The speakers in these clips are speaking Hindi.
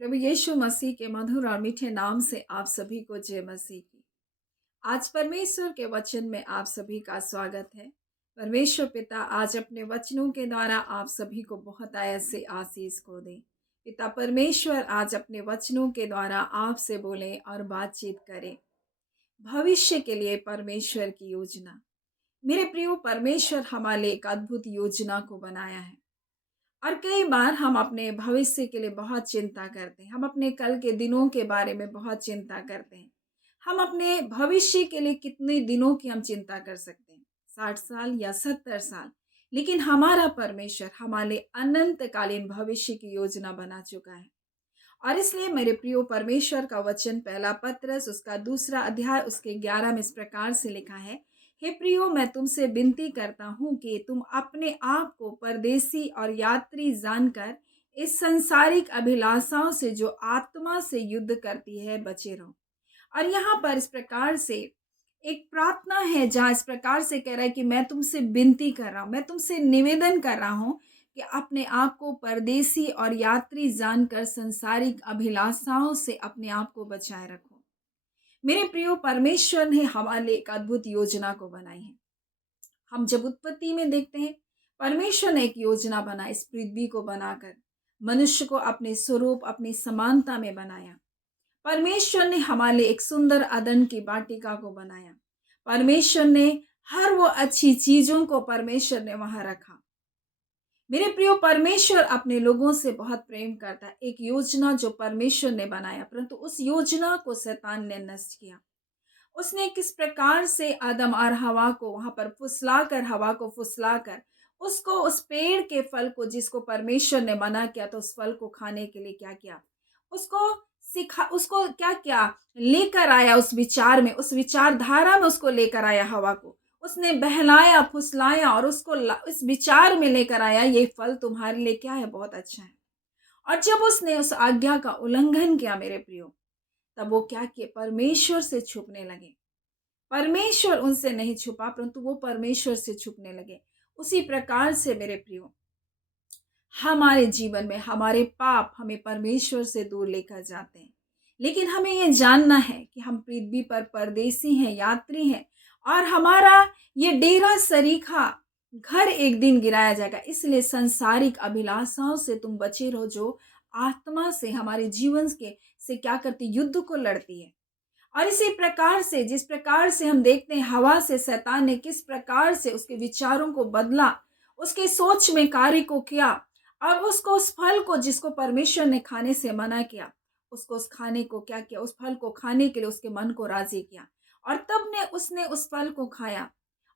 प्रभु यीशु मसीह के मधुर और मीठे नाम से आप सभी को जय मसीह की। आज परमेश्वर के वचन में आप सभी का स्वागत है। परमेश्वर पिता आज अपने वचनों के द्वारा आप सभी को बहुत आयत से आशीष को दे। पिता परमेश्वर आज अपने वचनों के द्वारा आपसे बोले और बातचीत करे। भविष्य के लिए परमेश्वर की योजना। मेरे प्रियो, परमेश्वर हमारे लिए एक अद्भुत योजना को बनाया है और कई बार हम अपने भविष्य के लिए बहुत चिंता करते हैं। हम अपने कल के दिनों के बारे में बहुत चिंता करते हैं। हम अपने भविष्य के लिए कितने दिनों की हम चिंता कर सकते हैं, 60 साल या 70 साल। लेकिन हमारा परमेश्वर हमारे लिए अनंतकालीन भविष्य की योजना बना चुका है। और इसलिए मेरे प्रियो, परमेश्वर का वचन पहला पत्रस उसका 2 अध्याय उसके 11 में इस प्रकार से लिखा है, हे प्रियो, मैं तुमसे विनती करता हूँ कि तुम अपने आप को परदेसी और यात्री जानकर इस सांसारिक अभिलाषाओं से जो आत्मा से युद्ध करती है बचे रहो। और यहाँ पर इस प्रकार से एक प्रार्थना है जहाँ इस प्रकार से कह रहा है कि मैं तुमसे विनती कर रहा हूँ, मैं तुमसे निवेदन कर रहा हूँ कि अपने आप को परदेसी और यात्री जानकर संसारिक अभिलाषाओं से अपने आप को बचाए रखो। मेरे प्रियो, परमेश्वर ने हमारे लिए एक अद्भुत योजना को बनाई है। हम जब उत्पत्ति में देखते हैं, परमेश्वर ने एक योजना बनाई इस पृथ्वी को बनाकर, मनुष्य को अपने स्वरूप अपनी समानता में बनाया। परमेश्वर ने हमारे लिए एक सुंदर अदन की वाटिका को बनाया। परमेश्वर ने हर वो अच्छी चीजों को परमेश्वर ने वहां रखा। मेरे प्रियो, परमेश्वर अपने लोगों से बहुत प्रेम करता है। एक योजना जो परमेश्वर ने बनाया, परंतु उस योजना को शैतान ने नष्ट किया। उसने किस प्रकार से आदम और हवा को वहां पर फुसलाकर, हवा को फुसलाकर उसको उस पेड़ के फल को जिसको परमेश्वर ने मना किया तो उस फल को खाने के लिए क्या किया, उसको क्या क्या लेकर आया, उस विचार में, उस विचारधारा में उसको लेकर आया। हवा को उसने बहलाया, फुसलाया और उसको इस विचार में लेकर आया, ये फल तुम्हारे लिए क्या है, बहुत अच्छा है। और जब उसने उस आज्ञा का उल्लंघन किया मेरे प्रियो, तब वो क्या किए, परमेश्वर से छुपने लगे। परमेश्वर उनसे नहीं छुपा, परंतु वो परमेश्वर से छुपने लगे। उसी प्रकार से मेरे प्रियो, हमारे जीवन में हमारे पाप हमें परमेश्वर से दूर लेकर जाते हैं। लेकिन हमें यह जानना है कि हम पृथ्वी पर परदेसी हैं, यात्री हैं, और हमारा ये डेरा सरीखा घर एक दिन गिराया जाएगा। इसलिए संसारिक अभिलाषाओं से तुम बचे रहो, जो आत्मा से, हमारे जीवन के से क्या करती, युद्ध को लड़ती है। और इसी प्रकार से, जिस प्रकार से हम देखते हैं हवा से शैतान ने किस प्रकार से उसके विचारों को बदला, उसके सोच में कार्य को किया, और उसको उस फल को जिसको परमेश्वर ने खाने से मना किया, उसको उस खाने को क्या किया, उस फल को खाने के लिए उसके मन को राजी किया, और तब ने उसने उस फल को खाया।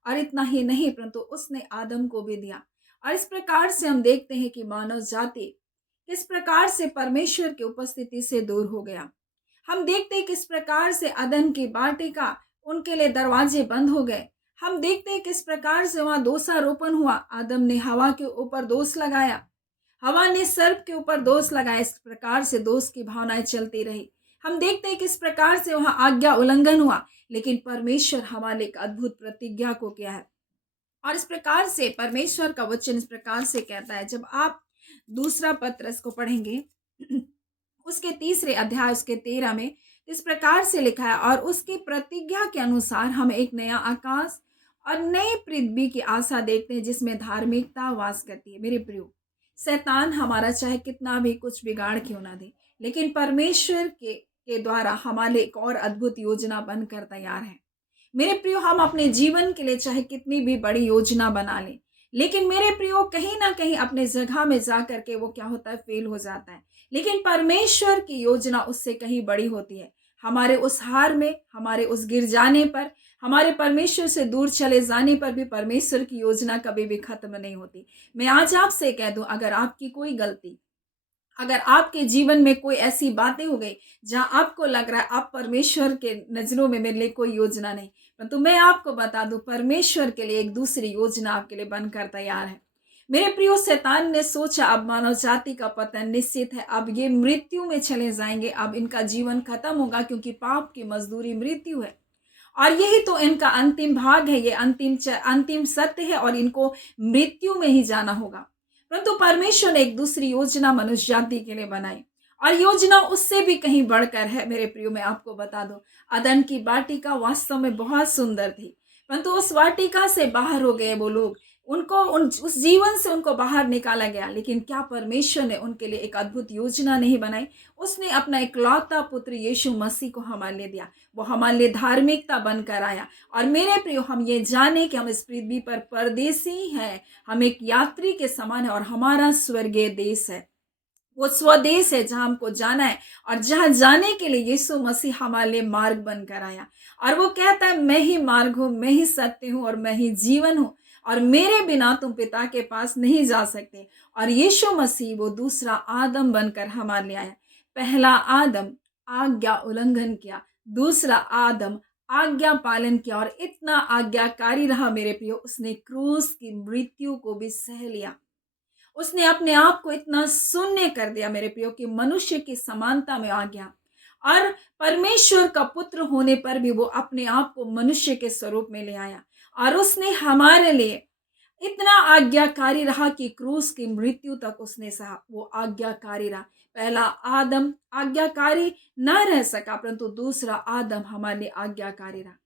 और इतना ही नहीं, परंतु उसने आदम को भी दिया। और इस प्रकार से हम देखते हैं कि मानव जाति किस प्रकार से परमेश्वर की उपस्थिति से दूर हो गया। हम देखते हैं किस प्रकार से अदन की वाटिका, उनके लिए दरवाजे बंद हो गए। हम देखते हैं किस प्रकार से वहां दोषारोपण हुआ। आदम ने हवा के ऊपर दोष लगाया, हवा ने सर्प के ऊपर दोष लगाया। इस प्रकार से दोष की भावनाएं चलती रही। हम देखते हैं किस प्रकार से वहां आज्ञा उल्लंघन हुआ, लेकिन परमेश्वर हमारे एक अद्भुत प्रतिज्ञा को किया है। और इस प्रकार से परमेश्वर का वचन इस प्रकार से कहता है, जब आप 2 पत्रस को पढ़ेंगे उसके 3 अध्याय उसके 13 में इस प्रकार से लिखा है, और उसकी प्रतिज्ञा के अनुसार हम एक नया आकाश और नई पृथ्वी की आशा देखते हैं जिसमें धार्मिकता वास करती है। मेरे प्रियो, शैतान हमारा चाहे कितना भी कुछ बिगाड़ क्यों ना दे, लेकिन परमेश्वर के द्वारा हमारे एक और अद्भुत योजना बनकर तैयार है। मेरे प्रियो, हम अपने जीवन के लिए चाहे कितनी भी बड़ी योजना बना लें, लेकिन मेरे प्रियो कहीं ना कहीं अपने जगह में जा करके वो क्या होता है, फेल हो जाता है। लेकिन परमेश्वर की योजना उससे कहीं बड़ी होती है। हमारे उस हार में, हमारे उस गिर जाने पर, हमारे परमेश्वर से दूर चले जाने पर भी परमेश्वर की योजना कभी भी खत्म नहीं होती। मैं आज आपसे कह दूं, अगर आपकी कोई गलती, अगर आपके जीवन में कोई ऐसी बातें हो गई जहां आपको लग रहा है आप परमेश्वर के नजरों में मेरे लिए कोई योजना नहीं, परंतु मैं आपको बता दूं, परमेश्वर के लिए एक दूसरी योजना आपके लिए बनकर तैयार है। मेरे प्रियो, शैतान ने सोचा अब मानव जाति का पतन निश्चित है, अब ये मृत्यु में चले जाएंगे, अब इनका जीवन खत्म होगा, क्योंकि पाप की मजदूरी मृत्यु है और यही तो इनका अंतिम भाग है, ये अंतिम सत्य है और इनको मृत्यु में ही जाना होगा। परंतु परमेश्वर ने एक दूसरी योजना मनुष्य जाति के लिए बनाई, और योजना उससे भी कहीं बढ़कर है मेरे प्रियो। मैं आपको बता दूं, अदन की वाटिका वास्तव में बहुत सुंदर थी, परंतु उस वाटिका से बाहर हो गए वो लोग। उनको उस जीवन से उनको बाहर निकाला गया। लेकिन क्या परमेश्वर ने उनके लिए एक अद्भुत योजना नहीं बनाई? उसने अपना इकलौता पुत्र यीशु मसीह को हमारे लिए दिया। वो हमारे लिए धार्मिकता बनकर आया। और मेरे प्रियो, हम ये जाने कि हम इस पृथ्वी पर परदेसी हैं, हम एक यात्री के समान है और हमारा स्वर्गीय देश है, वो स्वदेश है जहां हमको जाना है। और जहां जाने के लिए यीशु मसीह हमारे लिए मार्ग बनकर आया। और वो कहता है, मैं ही मार्ग हूं, मैं ही सत्य हूं और मैं ही जीवन हूं, और मेरे बिना तुम पिता के पास नहीं जा सकते। और यीशु मसीह वो दूसरा आदम बनकर हमारे लिए आया। पहला आदम आज्ञा उल्लंघन किया, दूसरा आदम आज्ञा पालन किया, और इतना आज्ञाकारी रहा मेरे प्रियो, उसने क्रूस की मृत्यु को भी सह लिया। उसने अपने आप को इतना शून्य कर दिया मेरे प्रियो कि मनुष्य की समानता में आ गया। और परमेश्वर का पुत्र होने पर भी वो अपने आप को मनुष्य के स्वरूप में ले आया। और उसने हमारे लिए इतना आज्ञाकारी रहा कि क्रूस की मृत्यु तक उसने सहा। वो आज्ञाकारी रहा। पहला आदम आज्ञाकारी ना रह सका, परंतु दूसरा आदम हमारे लिए आज्ञाकारी रहा।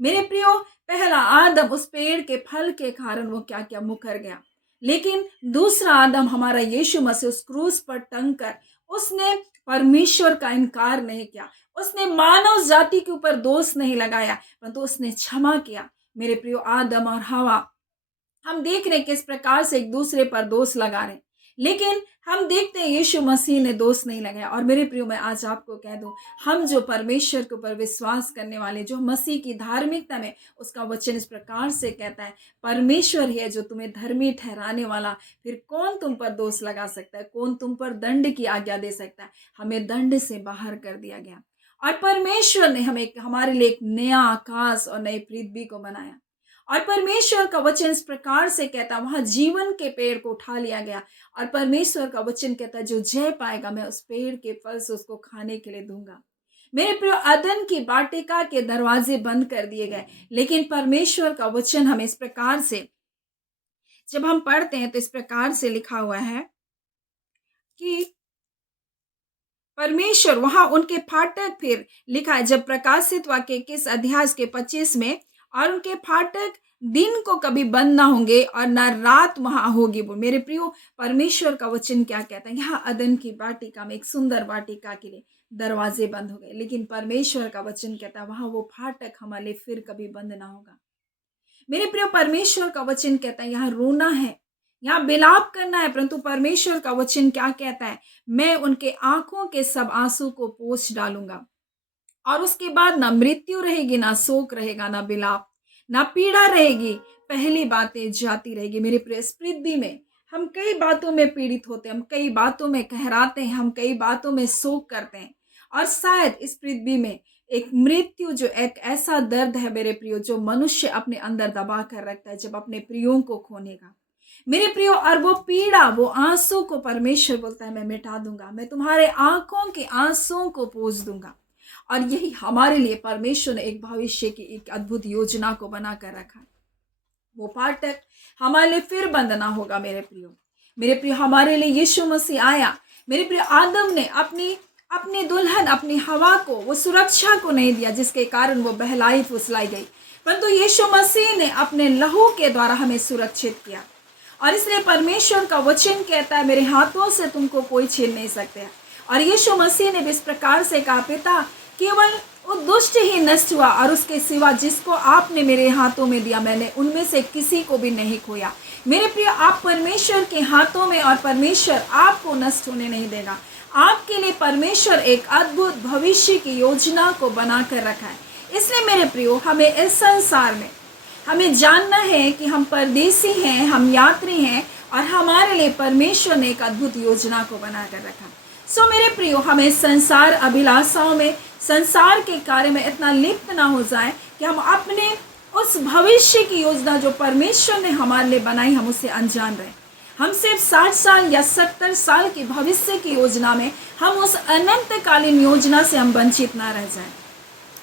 मेरे प्रियो, पहला आदम उस पेड़ के फल के कारण वो क्या क्या मुकर गया, लेकिन दूसरा आदम हमारा यीशु मसीह उस क्रूस पर टंग कर उसने परमेश्वर का इनकार नहीं किया। उसने मानव जाति के ऊपर दोष नहीं लगाया, परंतु उसने क्षमा किया। मेरे प्रियो, आदम और हवा, हम देख रहे किस प्रकार से एक दूसरे पर दोष लगा रहे, लेकिन हम देखते हैं यीशु मसीह ने दोष नहीं लगाया। और मेरे प्रियो, मैं आज आपको कह दूं, हम जो परमेश्वर के ऊपर विश्वास करने वाले, जो मसीह की धार्मिकता में, उसका वचन इस प्रकार से कहता है, परमेश्वर ही है जो तुम्हें धर्मी ठहराने वाला। फिर कौन तुम पर दोष लगा सकता है? कौन तुम पर दंड की आज्ञा दे सकता है? हमें दंड से बाहर कर दिया गया। और परमेश्वर ने हमें हमारे लिए एक नया आकाश और नई पृथ्वी को बनाया। और परमेश्वर का वचन इस प्रकार से कहता, वहां जीवन के पेड़ को उठा लिया गया। और परमेश्वर का वचन कहता, जो जय पाएगा मैं उस पेड़ के फल से उसको खाने के लिए दूंगा। मेरे प्रिय, अदन की वाटिका के दरवाजे बंद कर दिए गए, लेकिन परमेश्वर का वचन हमें इस प्रकार से, जब हम पढ़ते हैं तो इस प्रकार से लिखा हुआ है कि परमेश्वर वहां उनके फाटक, फिर लिखा है जब प्रकाशित वाक्य 21 अध्याय के 25 में, और उनके फाटक दिन को कभी बंद ना होंगे और ना रात वहां होगी। वो मेरे प्रियो, परमेश्वर का वचन क्या कहता है? यहाँ अदन की वाटिका में, एक सुंदर वाटिका के लिए दरवाजे बंद हो गए, लेकिन परमेश्वर का वचन कहता है वहां वो फाटक हमारे लिए फिर कभी बंद ना होगा। मेरे प्रियो, परमेश्वर का वचन कहता है यहाँ रोना है, यहाँ बिलाप करना है, परंतु परमेश्वर का वचन क्या कहता है? मैं उनके आंखों के सब आंसू को पोंछ डालूंगा। और उसके बाद ना मृत्यु रहेगी, ना शोक रहेगा, ना बिलाप, ना पीड़ा रहेगी। पहली बातें जाती रहेगी। मेरे प्रिय, इस पृथ्वी में हम कई बातों में पीड़ित होते हैं, हम कई बातों में कहराते हैं, हम कई बातों में शोक करते हैं। और शायद इस पृथ्वी में एक मृत्यु, जो एक ऐसा दर्द है मेरे प्रियो, जो मनुष्य अपने अंदर दबा कर रखता है जब अपने प्रियों को खोने का। मेरे प्रियो, और वो पीड़ा, वो आंसू को परमेश्वर बोलता है मैं मिटा दूंगा, मैं तुम्हारे आंखों के आंसुओं को पोंछ दूंगा। और यही हमारे लिए परमेश्वर ने एक भविष्य की एक अद्भुत योजना को बना कर रखा है। वो फाटक हमारे लिए फिर बंद ना होगा। मेरे प्रियो, हमारे लिए यीशु मसीह आया। मेरे प्रियो, आदम ने अपनी दुल्हन, अपनी हवा को वो सुरक्षा को नहीं दिया, जिसके कारण वो बहलाई फुसलाई गई, परंतु यीशु मसीह ने अपने लहू के द्वारा हमें सुरक्षित किया। और इसलिए परमेश्वर का वचन कहता है, मेरे हाथों से तुमको कोई छीन नहीं सकते। और यीशु मसीह ने भी इस प्रकार से कहा, पिता, केवल वो दुष्ट ही नष्ट हुआ, और उसके सिवा जिसको आपने मेरे हाथों में दिया, मैंने उनमें से किसी को भी नहीं खोया। मेरे प्रिय, आप परमेश्वर के हाथों में, और परमेश्वर आपको नष्ट होने नहीं देगा। आपके लिए परमेश्वर एक अद्भुत भविष्य की योजना को बना कर रखा है। इसलिए मेरे प्रियो, हमें इस संसार में हमें जानना है कि हम परदेसी हैं, हम यात्री हैं, और हमारे लिए परमेश्वर ने एक अद्भुत योजना को बना कर रखा। सो मेरे प्रियो, हमें संसार अभिलाषाओं में, संसार के कार्य में इतना लिप्त ना हो जाए कि हम अपने उस भविष्य की योजना जो परमेश्वर ने हमारे लिए बनाई, हम उससे अनजान रहे। हम सिर्फ 60 साल या 70 साल की भविष्य की योजना में, हम उस अनंतकालीन योजना से हम वंचित ना रह जाएं।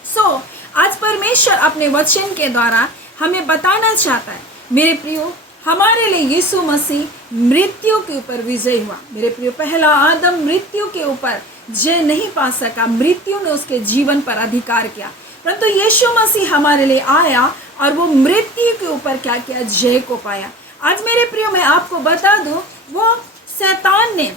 सो आज परमेश्वर अपने वचन के द्वारा हमें बताना चाहता है, मेरे प्रियो, हमारे लिए यीशु मसीह मृत्यु के ऊपर विजय हुआ। मेरे प्रिय, पहला आदम मृत्यु के ऊपर जय नहीं पा सका, मृत्यु ने उसके जीवन पर अधिकार किया, परंतु यीशु मसीह हमारे लिए आया और वो मृत्यु के ऊपर क्या किया, जय को पाया। आज मेरे प्रियो, मैं आपको बता दूं, वो शैतान ने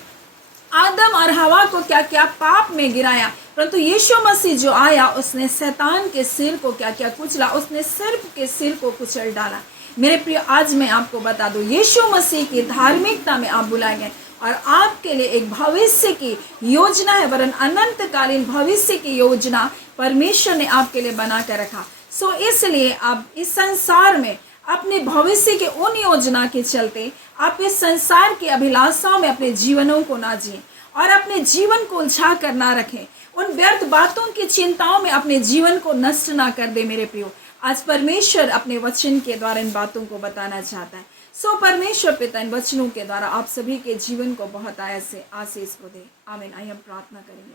आदम और हवा को क्या किया, पाप में गिराया, परंतु यीशु मसीह जो आया उसने शैतान के सिर को क्या किया, कुचला, उसने सर्प के सिर को कुचल डाला। मेरे प्रिय, आज मैं आपको बता दूं, यीशु मसीह की धार्मिकता में आप बुलाए गए और आपके लिए एक भविष्य की योजना है, वरन अनंतकालीन भविष्य की योजना परमेश्वर ने आपके लिए बना कर रखा। सो इसलिए आप इस संसार में अपने भविष्य के उन योजना के चलते आप इस संसार की अभिलाषाओं में अपने जीवनों को ना जिए और अपने जीवन को उलझा कर ना रखें, उन व्यर्थ बातों की चिंताओं में अपने जीवन को नष्ट ना कर दे। मेरे प्रियो, आज परमेश्वर अपने वचन के द्वारा इन बातों को बताना चाहता है। सो परमेश्वर पिता इन वचनों के द्वारा आप सभी के जीवन को बहुत आशीष को दे। आमीन। आइए हम प्रार्थना करेंगे।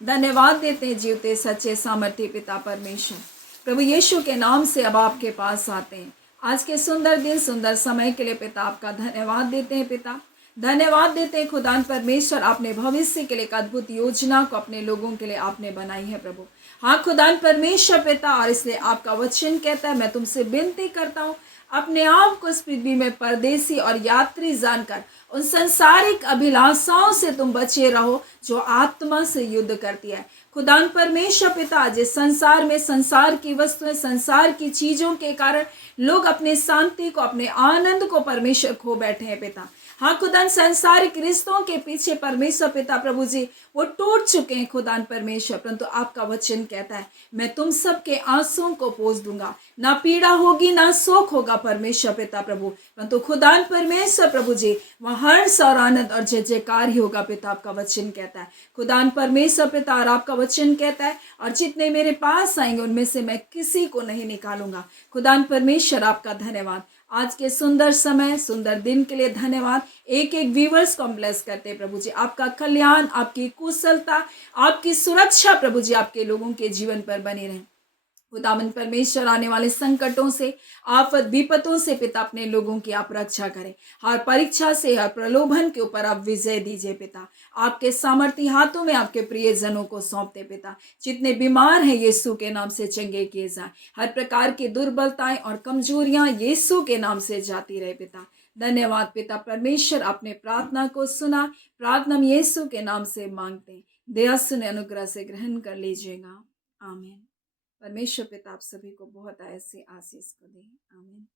धन्यवाद देते हैं जीवते सच्चे सामर्थ्य पिता परमेश्वर, प्रभु यीशु के नाम से अब आपके पास आते हैं। आज के सुंदर दिन, सुंदर समय के लिए पिता आपका धन्यवाद देते हैं। पिता धन्यवाद देते हैं खुदान परमेश्वर, आपने भविष्य के लिए एक अद्भुत योजना को अपने लोगों के लिए आपने बनाई है प्रभु। हाँ खुदान परमेश्वर पिता, और इसलिए आपका वचन कहता है, मैं तुमसे विनती करता हूँ, अपने आप को इस पृथ्वी में परदेसी और यात्री जानकर उन संसारिक अभिलाषाओं से तुम बचे रहो जो आत्मा से युद्ध करती है। खुदान परमेश्वर पिता, जिस संसार में संसार की वस्तुएं, संसार की चीजों के कारण लोग अपने शांति को, अपने आनंद को परमेश्वर खो बैठे हैं पिता। हाँ खुदान, सांसारिक रिश्तों के पीछे परमेश्वर पिता प्रभु जी वो टूट चुके हैं खुदान परमेश्वर, परंतु आपका वचन कहता है, मैं तुम सबके आंसुओं को पोंछ दूंगा, ना पीड़ा होगी ना शोक होगा परमेश्वर पिता प्रभु, परंतु खुदान परमेश्वर प्रभु जी वहाँ हर्ष और आनंद और जय जयकार ही होगा पिता। आपका वचन कहता है खुदान परमेश्वर पिता, और आपका वचन कहता है, और जितने मेरे पास आएंगे उनमें से मैं किसी को नहीं निकालूंगा। खुदान परमेश्वर आपका धन्यवाद, आज के सुंदर समय, सुंदर दिन के लिए धन्यवाद। एक एक व्यूवर्स को हम ब्लेस करते हैं प्रभु जी। आपका कल्याण, आपकी कुशलता, आपकी सुरक्षा प्रभु जी आपके लोगों के जीवन पर बनी रहे। खुदावन परमेश्वर, आने वाले संकटों से, आफत विपतों से पिता अपने लोगों की आप रक्षा करें। हर परीक्षा से, हर प्रलोभन के ऊपर आप विजय दीजिए पिता। आपके सामर्थी हाथों में आपके प्रियजनों को सौंपते पिता। जितने बीमार हैं यीशु के नाम से चंगे किए जाएं। हर प्रकार की दुर्बलताएं और कमजोरियां यीशु के नाम से जाती रहे पिता। धन्यवाद पिता परमेश्वर, अपने प्रार्थना को सुना। प्रार्थना हम यीशु के नाम से मांगते हैं, दया सुने अनुग्रह से ग्रहण कर लीजिएगा। आमीन। परमेश्वर पिता आप सभी को बहुत ऐसे आशीष को दे। आमीन।